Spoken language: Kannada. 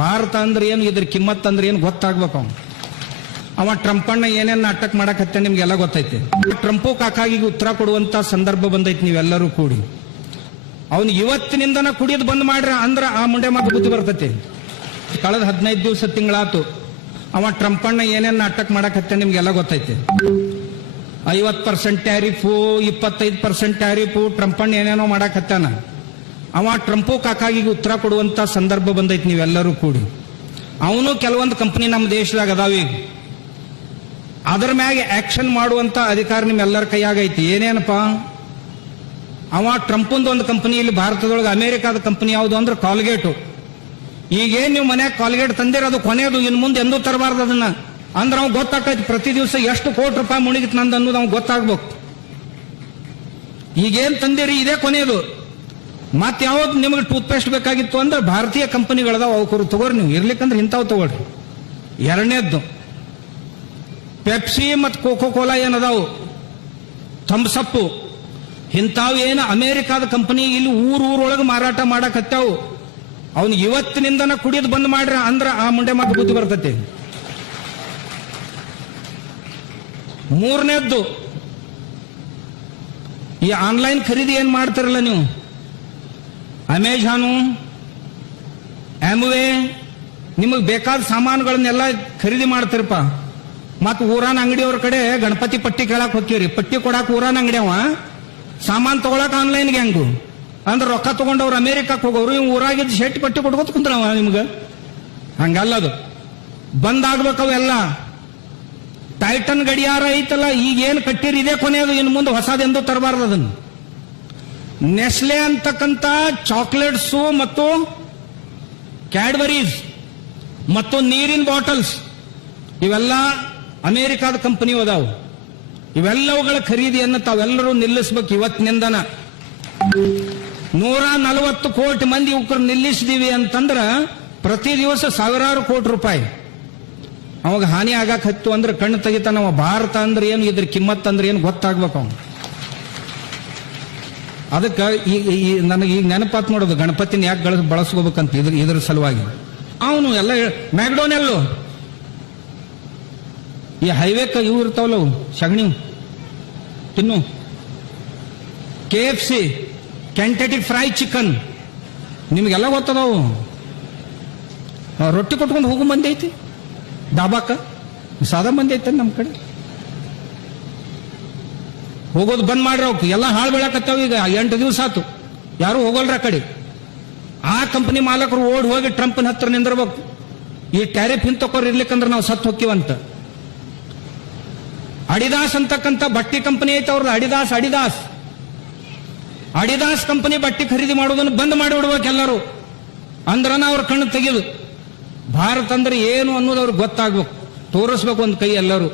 ಭಾರತ ಅಂದ್ರೆ ಏನು, ಇದ್ರ ಕಿಮ್ಮತ್ ಅಂದ್ರೆ ಏನು ಗೊತ್ತಾಗ್ಬೇಕು. ಅವ ಟ್ರಂಪಣ್ಣ ಏನೇನು ನಾಟಕ ಮಾಡಕತ್ತೆ ನಿಮ್ಗೆಲ್ಲ ಗೊತ್ತೈತಿ. ಟ್ರಂಪು ಕಾಕಾಗಿಗೆ ಉತ್ತರ ಕೊಡುವಂತ ಸಂದರ್ಭ ಬಂದೈತಿ. ನೀವೆಲ್ಲರೂ ಕೂಡಿ ಅವನು ಇವತ್ತಿನಿಂದನ ಕುಡಿಯೋದು ಬಂದ್ ಮಾಡ್ರ ಅಂದ್ರ ಆ ಮುಂಡೆ ಮಗ ಬುದ್ಧಿ ಬರ್ತೈತಿ. ಕಳೆದ 15 ದಿವಸ ತಿಂಗಳಾತು ಅವ ಟ್ರಂಪಣ್ಣ ಏನೇನು ನಾಟಕ ಮಾಡಕತ್ತೆ ನಿಮ್ಗೆಲ್ಲ ಗೊತ್ತೈತಿ. 50% ಟ್ಯಾರಿಫು, 25% ಟ್ಯಾರಿಫು, ಟ್ರಂಪಣ್ಣ ಏನೇನೋ ಮಾಡಕತ್ತಾನ. ಅವ ಟ್ರಂಪು ಕಾಕಾಗಿಗೆ ಉತ್ತರ ಕೊಡುವಂತ ಸಂದರ್ಭ ಬಂದೈತಿ. ನೀವೆಲ್ಲರೂ ಕೂಡಿ ಅವನು ಕೆಲವೊಂದು ಕಂಪನಿ ನಮ್ಮ ದೇಶದಾಗ ಅದಾವಿ, ಅದರ ಮ್ಯಾಗೆ ಆಕ್ಷನ್ ಮಾಡುವಂತ ಅಧಿಕಾರ ನಿಮ್ಮೆಲ್ಲರ ಕೈಯಾಗೈತಿ. ಏನೇನಪ್ಪ, ಅವ ಟ್ರಂಪಂದು ಒಂದು ಕಂಪನಿ ಇಲ್ಲಿ ಭಾರತದೊಳಗೆ, ಅಮೆರಿಕಾದ ಕಂಪನಿ ಯಾವುದು ಅಂದ್ರೆ ಕಾಲ್ಗೇಟು. ಈಗೇನ್ ನೀವು ಮನ್ಯಾಗ ಕಾಲ್ಗೇಟ್ ತಂದಿರೋದು ಕೊನೆಯದು, ಇನ್ನು ಮುಂದೆ ಎಂದೂ ತರಬಾರ್ದು ಅದನ್ನ. ಅಂದ್ರೆ ಅವ್ನು ಗೊತ್ತಾಕೈತಿ ಪ್ರತಿ ದಿವಸ ಎಷ್ಟು ಕೋಟಿ ರೂಪಾಯಿ ಮುಣಿಗಿತ್ ನಂದು ಅನ್ನೋದು ಅವ್ನು ಗೊತ್ತಾಗ್ಬೇಕು. ಈಗೇನ್ ತಂದಿರಿ ಇದೇ ಕೊನೆಯದು. ಮತ್ತೆ ಯಾವ್ದು ನಿಮಗೆ ಟೂತ್ ಪೇಸ್ಟ್ ಬೇಕಾಗಿತ್ತು ಅಂದ್ರೆ ಭಾರತೀಯ ಕಂಪನಿಗಳದಾವ, ಅವಕರು ತಗೋರಿ, ನೀವು ಇರ್ಲಿಕ್ಕಂದ್ರೆ ಇಂಥವು ತಗೊಳ್ರಿ. ಎರಡನೇದ್ದು ಪೆಪ್ಸಿ ಮತ್ತು ಕೋಕೋ ಕೋಲಾ ಏನದಾವು, ಥಮ್ಸಪ್ಪು, ಇಂಥವು ಏನು ಅಮೆರಿಕಾದ ಕಂಪನಿ ಇಲ್ಲಿ ಊರೊಳಗೆ ಮಾರಾಟ ಮಾಡಕತ್ತಾವು. ಅವನು ಇವತ್ತಿನಿಂದನ ಕುಡಿಯೋದು ಬಂದ್ ಮಾಡ್ರ ಅಂದ್ರ ಆ ಮುಂಡೆ ಮಗ ಬುದ್ಧಿ ಬರ್ತೈತಿ. ಮೂರನೇದ್ದು ಈ ಆನ್ಲೈನ್ ಖರೀದಿ ಏನ್ ಮಾಡ್ತಾರಲ್ಲ ನೀವು, ಅಮೆಜಾನು, ಆಮ್ವೇ, ನಿಮಗೆ ಬೇಕಾದ ಸಾಮಾನುಗಳನ್ನೆಲ್ಲ ಖರೀದಿ ಮಾಡ್ತಾರಪ್ಪ. ಮತ್ ಊರಾನ ಅಂಗಡಿಯವ್ರ ಕಡೆ ಗಣಪತಿ ಪಟ್ಟಿ ಕೇಳಕ್ ಹೋಗ್ತೀವ್ರಿ, ಪಟ್ಟಿ ಕೊಡಾಕ್ ಊರಾನ ಅಂಗಡಿ ಅವ, ಸಾಮಾನು ತಗೊಳಕ್ ಆನ್ಲೈನ್ಗೆ ಹೆಂಗು ಅಂದ್ರೆ ರೊಕ್ಕ ತಗೊಂಡವ್ರು ಅಮೆರಿಕಕ್ಕೆ ಹೋಗೋರು, ಇವ್ ಊರಾಗಿದ್ದು ಶೆಟ್ಟಿ ಪಟ್ಟಿ ಕೊಡ್ಕೋತ ಕುಂತ್ರವ ನಿಮ್ಗ. ಹಂಗಲ್ಲದು, ಬಂದಾಗ್ಬೇಕು ಅವೆಲ್ಲ. ಟೈಟನ್ ಗಡಿಯಾರ ಐತಲ್ಲ, ಈಗೇನು ಕಟ್ಟಿರಿ ಇದೇ ಕೊನೆಯದು, ಇನ್ನು ಮುಂದೆ ಹೊಸದೆಂದು ತರಬಾರ್ದು ಅದನ್ನು. ನೆಸ್ಲೆ ಅಂತಕ್ಕಂಥ ಚಾಕ್ಲೇಟ್ಸು ಮತ್ತು ಕ್ಯಾಡ್ಬರೀಸ್ ಮತ್ತು ನೀರಿನ ಬಾಟಲ್ಸ್ ಇವೆಲ್ಲ ಅಮೆರಿಕಾದ ಕಂಪನಿ ಅದಾವು. ಇವೆಲ್ಲವುಗಳ ಖರೀದಿಯನ್ನು ತಾವೆಲ್ಲರೂ ನಿಲ್ಲಿಸಬೇಕು ಇವತ್ತಿನಿಂದನ. 140 ಕೋಟಿ ಮಂದಿ ಯುವಕರು ನಿಲ್ಲಿಸಿದೀವಿ ಅಂತಂದ್ರ ಪ್ರತಿ ದಿವಸ ಸಾವಿರಾರು ಕೋಟಿ ರೂಪಾಯಿ ಅವಾಗ ಹಾನಿ ಆಗಕ್ ಹತ್ತು ಅಂದ್ರೆ ಕಣ್ಣು ತೆಗಿತಾನ. ನಾವು ಭಾರತ ಅಂದ್ರೆ ಏನು, ಇದ್ರ ಕಿಮ್ಮತ್ ಅಂದ್ರೆ ಏನು ಗೊತ್ತಾಗ್ಬೇಕು ಅವನು. ಅದಕ್ಕೆ ನನಗೆ ಈಗ ನೆನಪಾತ್ ನೋಡೋದು, ಗಣಪತಿನ ಯಾಕೆ ಬಳಸ್ಕೋಬೇಕಂತ ಇದ್ರ ಸಲುವಾಗಿ. ಅವನು ಎಲ್ಲ ಮ್ಯಾಕ್ಡೋನೆಲ್ಲು, ಈ ಹೈವೇಕ ಇವು ಇರ್ತಾವಲ್ಲ ಸಗಣಿ ತಿನ್ನು, KFC, ಕೆಂಟಕಿ ಫ್ರೈ ಚಿಕನ್, ನಿಮ್ಗೆಲ್ಲ ಗೊತ್ತದವು. ರೊಟ್ಟಿ ಕೊಟ್ಕೊಂಡು ಹೋಗೋ ಮಂದಿ ಐತಿ ಡಾಬಾಕ, ಸಾದಾ ಮಂದಿ ಐತೆ ನಮ್ಮ ಕಡೆ. ಹೋಗೋದು ಬಂದ್ ಮಾಡ್ರಿ, ಅವಕ್ಕೆ ಎಲ್ಲ ಹಾಳು ಬೀಳಕತ್ತಾವ. ಈಗ 8 ದಿವಸ ಆತು, ಯಾರು ಹೋಗಲ್ರ ಆ ಕಡೆ. ಆ ಕಂಪನಿ ಮಾಲಕರು ಓಡ್ ಹೋಗಿ ಟ್ರಂಪ್ನ ಹತ್ರ ನಿಂದಿರ್ಬೇಕು, ಈ ಟ್ಯಾರಿಫ್ ಹಿಂತಕೋರ್ ಇರ್ಲಿಕ್ಕಂದ್ರೆ ನಾವು ಸತ್ತು ಹೋಗ್ತೀವಂತ. ಅಡಿದಾಸ್ ಅಂತಕ್ಕಂಥ ಬಟ್ಟೆ ಕಂಪನಿ ಐತೆ ಅವ್ರದ್ದು, ಅಡಿದಾಸ್ ಕಂಪನಿ ಬಟ್ಟೆ ಖರೀದಿ ಮಾಡೋದನ್ನು ಬಂದ್ ಮಾಡಿಬಿಡ್ಬೇಕು ಎಲ್ಲರೂ. ಅಂದ್ರನ ಅವ್ರ ಕಣ್ಣು ತೆಗೆದು ಭಾರತ ಅಂದ್ರೆ ಏನು ಅನ್ನೋದು ಅವ್ರಿಗೆ ಗೊತ್ತಾಗ್ಬೇಕು, ತೋರಿಸ್ಬೇಕು ಒಂದು ಕೈ ಎಲ್ಲರೂ.